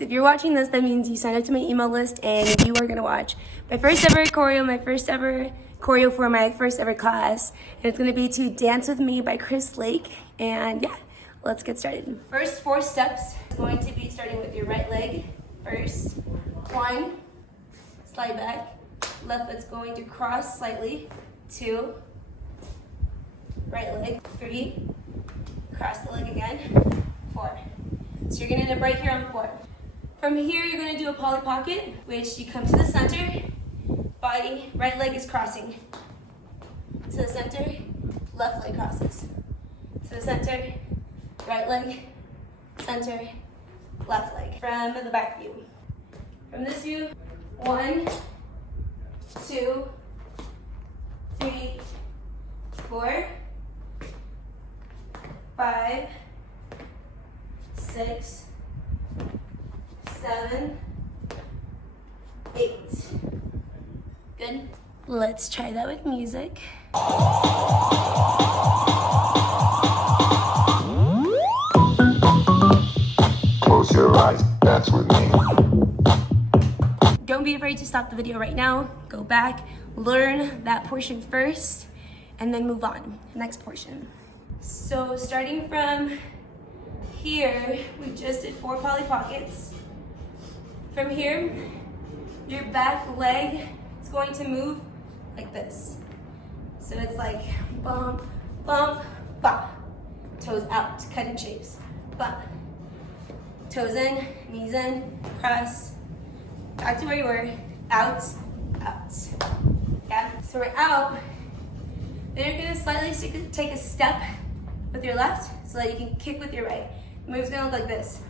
Nice. If you're watching this, that means you signed up to my email list and you are gonna watch my first ever choreo for my first ever class. And it's gonna be to Dance With Me by Chris Lake. And yeah, let's get started. First 4 steps is going to be starting with your right leg first. 1, slide back. Left foot's going to cross slightly. 2, right leg. 3, cross the leg again. 4. So you're gonna end up right here on 4. From here, you're gonna do a poly pocket, which you come to the center, body, right leg is crossing. To the center, left leg crosses. To the center, right leg, center, left leg. From the back view. From this view, 1, 2, 3, 4, 5, 6, 7, 8. Good. Let's try that with music. Close your eyes, dance with me. Don't be afraid to stop the video right now. Go back, learn that portion first, and then move on. Next portion. So starting from here, we just did 4 poly pockets. From here, your back leg is going to move like this. So it's like bump, bump, bump. Toes out, cutting shapes. Bump. Toes in, knees in, cross. Back to where you were. Out, out. Yeah, so we're out. Then you're gonna slightly take a step with your left so that you can kick with your right. The move's gonna look like this.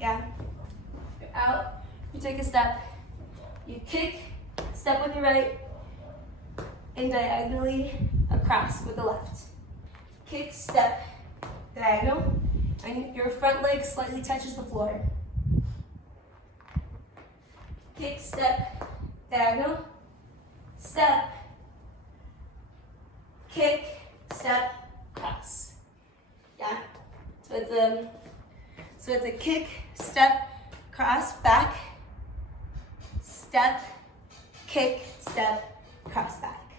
Yeah. You're out, you take a step, you kick, step with your right, and diagonally across with the left. Kick, step, diagonal, and your front leg slightly touches the floor. Kick, step, diagonal, step, kick, step, cross. Yeah. So it's a kick, step, cross, back, step, kick, step, cross, back.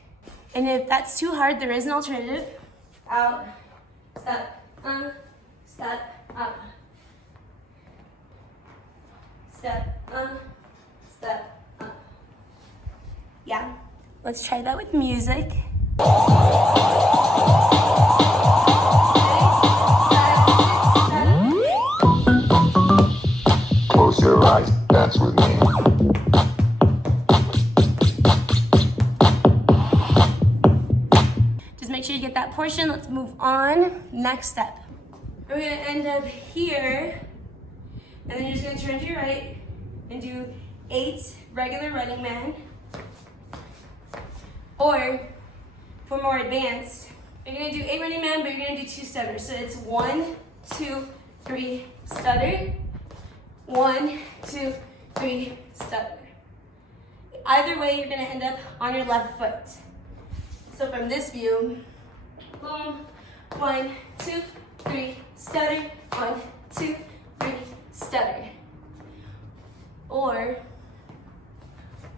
And if that's too hard, there is an alternative. Out, step, step, up. Step, step, up. Yeah. Let's try that with music. Close your eyes, dance with me. Just make sure you get that portion. Let's move on. Next step. We're gonna end up here, and then you're just gonna turn to your right and do 8 regular running man. Or, for more advanced, you're gonna do 8 running man, but you're gonna do 2 stutters. So it's 1, 2, 3, stutter. 1, 2, 3, stutter. Either way, you're gonna end up on your left foot. So from this view, boom, 1, 2, 3, stutter. 1, 2, 3, stutter. Or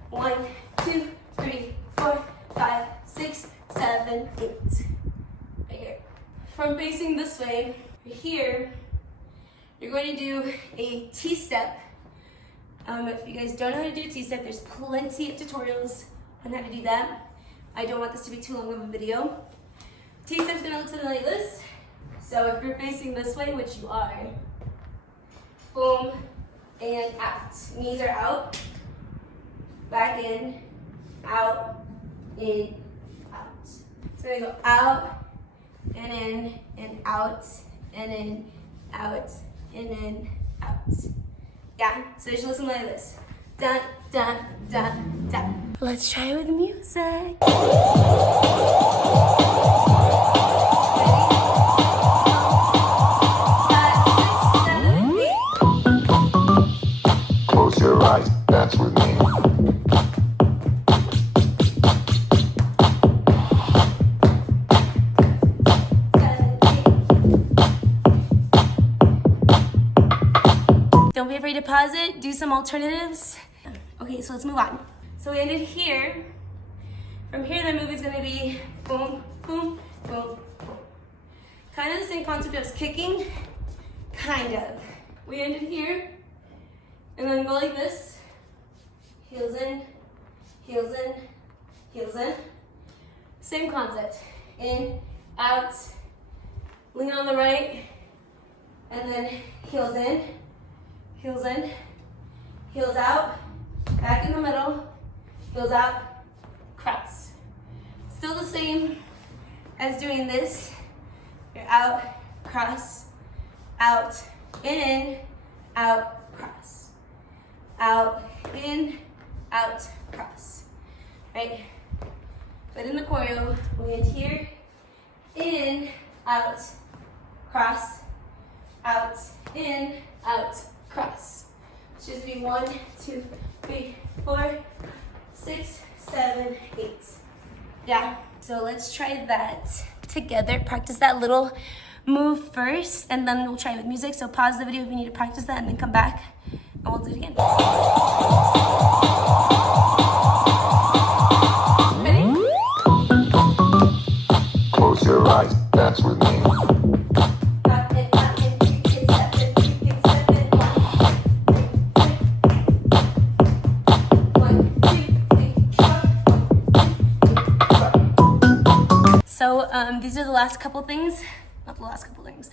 1, 2, 3, 4, 5, 6, 7, 8. Right here. From facing this way, here, you're going to do a T-step. If you guys don't know how to do a T-step, there's plenty of tutorials on how to do that. I don't want this to be too long of a video. T-step's gonna look something like this. So if you're facing this way, which you are, boom, and out. Knees are out, back in, out, in, out. So we go out, and in, and out, and in, out, and in, out. Yeah, so it should look something like this. Dun, dun, dun, dun. Let's try it with music. Close your eyes, dance with me. don't be afraid to pause it, do some alternatives. Okay, so let's move on. So we ended here. From here, the move is gonna be boom, boom, boom, boom. Kind of the same concept as kicking, kind of. We ended here, and then go like this. Heels in, heels in, heels in. Same concept. In, out, lean on the right, and then heels in, heels in, heels out, back in the middle, heels out, cross. Still the same as doing this. You're out, cross, out, in, out, cross. Out, in, out, cross. Right? But in the choreo, we end here, in, out, cross, out, in, out, cross. Should be 1, 2, 3, 4, 6, 7, 8. Yeah, so let's try that together. Practice that little move first, and then we'll try it with music. So pause the video if you need to practice that, and then come back, and we'll do it again. Close your eyes, dance with me. So these are the last couple things, not the last couple things.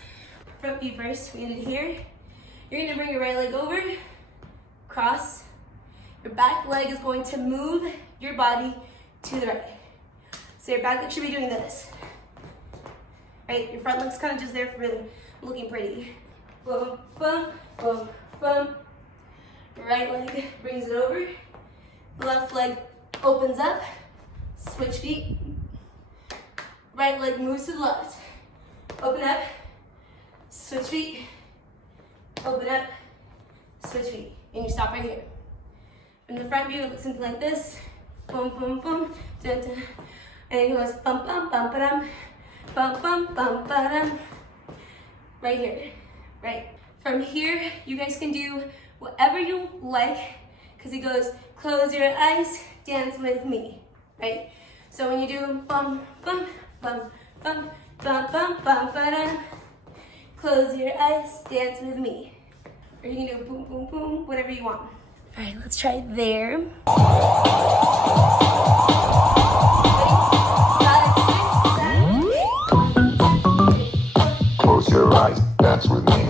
Front beat first, we ended here. You're gonna bring your right leg over, cross. Your back leg is going to move your body to the right. So your back leg should be doing this. Right, your front leg's kind of just there for really looking pretty. Boom, boom, boom, boom. Right leg brings it over. Left leg opens up, switch feet. Right leg moves to the left. Open up, switch feet. Open up, switch feet. And you stop right here. In the front view, it looks something like this. Boom, boom, boom, dun, dun. And it goes bum, bum, bum, ba-dum, bum, bum, bum, ba-dum. Right here, right? From here, you guys can do whatever you like, because it goes, close your eyes, dance with me, right? So when you do bum, bum, bum, bum, bum, bum, bum, ba-dum, close your eyes, dance with me. Or you can do boom, boom, boom, whatever you want. All right, let's try it there. Ready? 5, 6, 7, 8. Close your eyes, dance with me.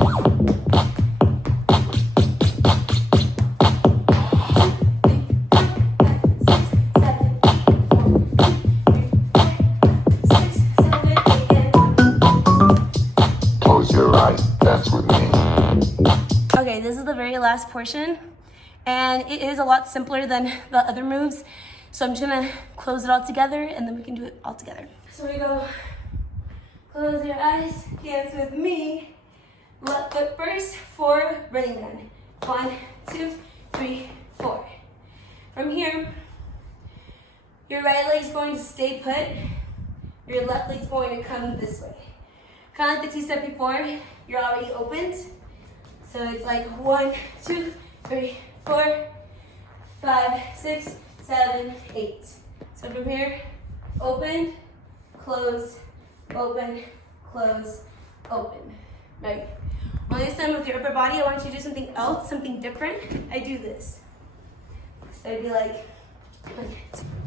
Close your eyes, dance with me. Okay, this is the very last portion, and it is a lot simpler than the other moves. So I'm just gonna close it all together, and then we can do it all together. So we go, close your eyes, dance with me. Left foot first for running man. 1, 2, 3, 4. From here, your right leg's going to stay put. Your left leg's going to come this way. Kind of like the two-step before, you're already opened. So it's like 1, 2, 3, 4, 5, 6, 7, 8. So from here, open, close, open, close, open. Right? On this time with your upper body, I want you to do something else, something different. I do this. So I'd be like 1,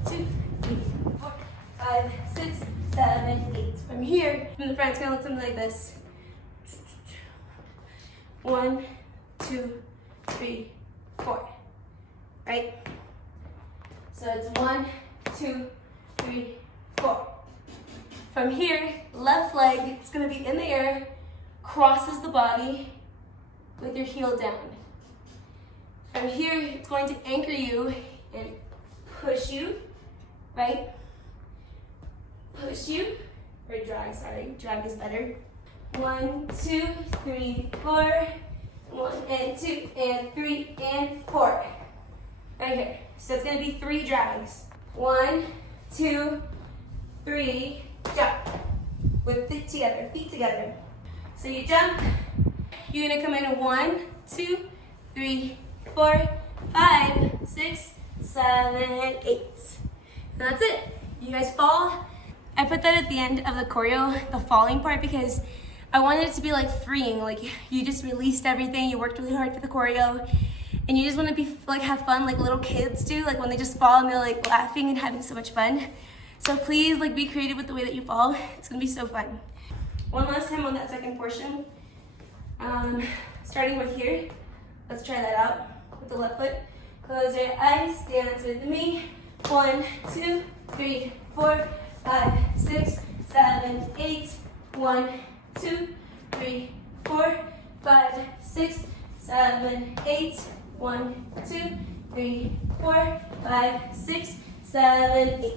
2, 3, 4, 5, 6, 7, 8. From here, from the front, it's gonna look something like this. 1, 2, 3, 4. Right? So it's 1, 2, 3, 4. From here, left leg is gonna be in the air, crosses the body with your heel down. From here, it's going to anchor you and push you, right? Push you, or drag, sorry, drag is better. 1, 2, 3, 4. 1 and 2 and 3 and 4. Right here. So it's gonna be 3 drags. 1, 2, 3, jump. With feet together, feet together. So you jump, you're gonna come in 1, 2, 3, 4, 5, 6, 7, 8. And that's it. You guys fall. I put that at the end of the choreo, the falling part, because I wanted it to be like freeing. Like you just released everything. You worked really hard for the choreo, and you just want to be like have fun, like little kids do. Like when they just fall and they're like laughing and having so much fun. So please, like, be creative with the way that you fall. It's gonna be so fun. One last time on that second portion. Starting with here. Let's try that out with the left foot. Close your eyes, dance with me. 1, 2, 3, 4, 5, 6, 7, 8. 1, 2, 3, 4, 5, 6, 7, 8. 1, 2, 3, 4, 5, 6, 7, 8.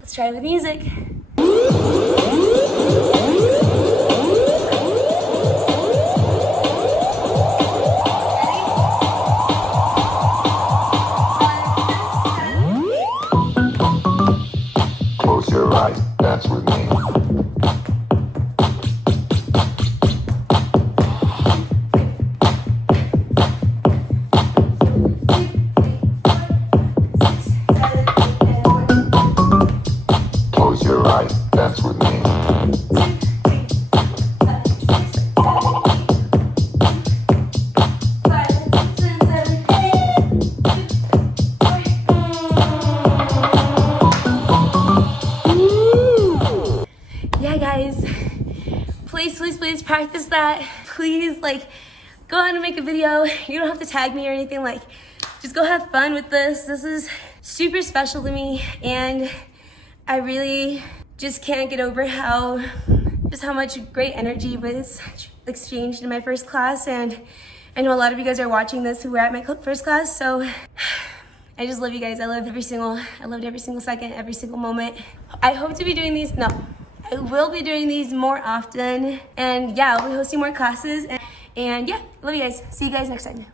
Let's try the music. Close your eyes, dance with me. Close your eyes, dance with me. Yeah, guys, please practice that. Please, like, go out and make a video. You don't have to tag me or anything. Like, just go have fun with this. This is super special to me, and I really just can't get over how much great energy was exchanged in my first class. And I know a lot of you guys are watching this who were at my first class, so I just love you guys. I loved every single second, every single moment. I hope to be doing these. No, I will be doing these more often, and yeah, I'll be hosting more classes. And yeah, love you guys. See you guys next time.